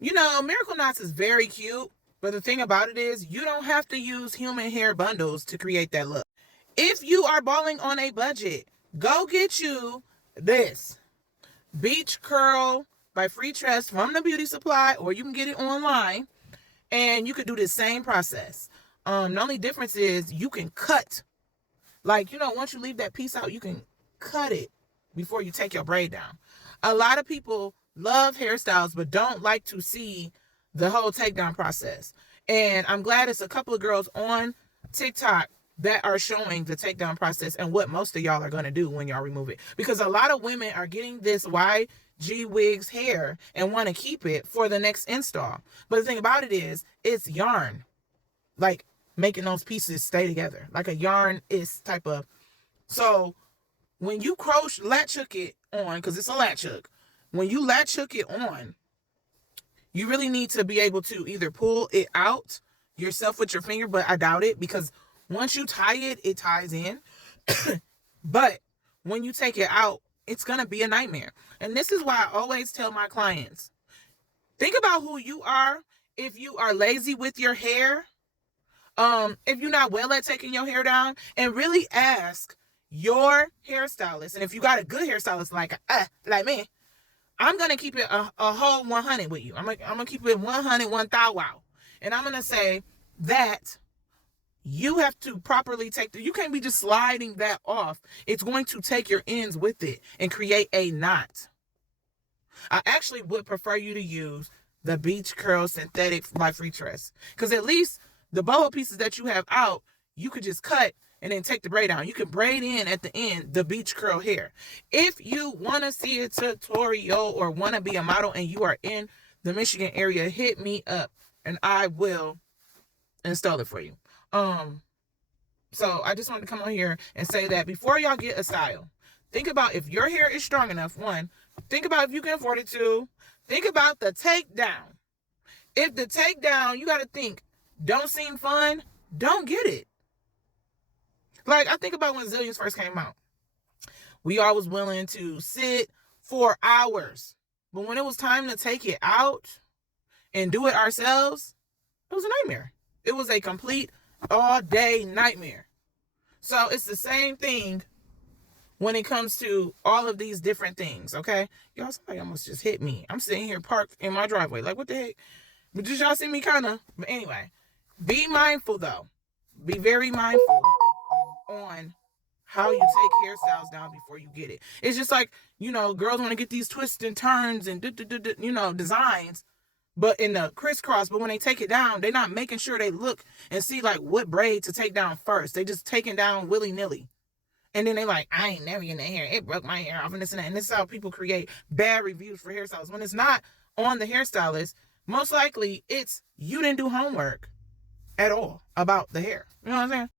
Miracle Knots is very cute, but the thing about it is you don't have to use human hair bundles to create that look. If you are balling on a budget, go get you this Beach Curl by Free Tress from the beauty supply, or you can get it online, and you could do the same process. The only difference is you can cut, once you leave that piece out, you can cut it before you take your braid down. A lot of people love hairstyles but don't like to see the whole takedown process, and I'm glad it's a couple of girls on TikTok that are showing the takedown process and what most of y'all are going to do when y'all remove it, because a lot of women are getting this YG wigs hair and want to keep it for the next install. But the thing about it is it's yarn, like making those pieces stay together, like a yarn is type of. So when you latch hook it on, because it's a latch hook, when you latch hook it on, you really need to be able to either pull it out yourself with your finger, but I doubt it, because once you tie it, it ties in. But when you take it out, it's going to be a nightmare. And this is why I always tell my clients, think about who you are. If you are lazy with your hair, if you're not well at taking your hair down, and really ask your hairstylist. And if you got a good hairstylist like me, I'm going to keep it a whole 100 with you. I'm going to keep it 100, 1,000. Wow. And I'm going to say that you have to properly you can't be just sliding that off. It's going to take your ends with it and create a knot. I actually would prefer you to use the Beach Curl Synthetic by Free Tress, because at least the boho pieces that you have out, you could just cut and then take the braid down. You can braid in at the end the beach curl hair. If you want to see a tutorial or want to be a model and you are in the Michigan area, hit me up and I will install it for you. So I just wanted to come on here and say that before y'all get a style, think about if your hair is strong enough. One, think about if you can afford it. Two, think about the takedown. If the takedown, you got to think, don't seem fun, don't get it. Like, I think about when Zillions first came out. We all was willing to sit for hours. But when it was time to take it out and do it ourselves, it was a nightmare. It was a complete all-day nightmare. So it's the same thing when it comes to all of these different things, okay? Y'all, somebody almost just hit me. I'm sitting here parked in my driveway. Like, what the heck? But did y'all see me kind of? But anyway, be mindful, though. Be very mindful on how you take hairstyles down before you get it. It's just like, girls want to get these twists and turns and, designs, but in the crisscross. But when they take it down, they're not making sure they look and see, like, what braid to take down first. They just taking down willy-nilly. And then they like, I ain't never getting that hair. It broke my hair off and this and that. And this is how people create bad reviews for hairstyles. When it's not on the hairstylist, most likely it's you didn't do homework at all about the hair. You know what I'm saying?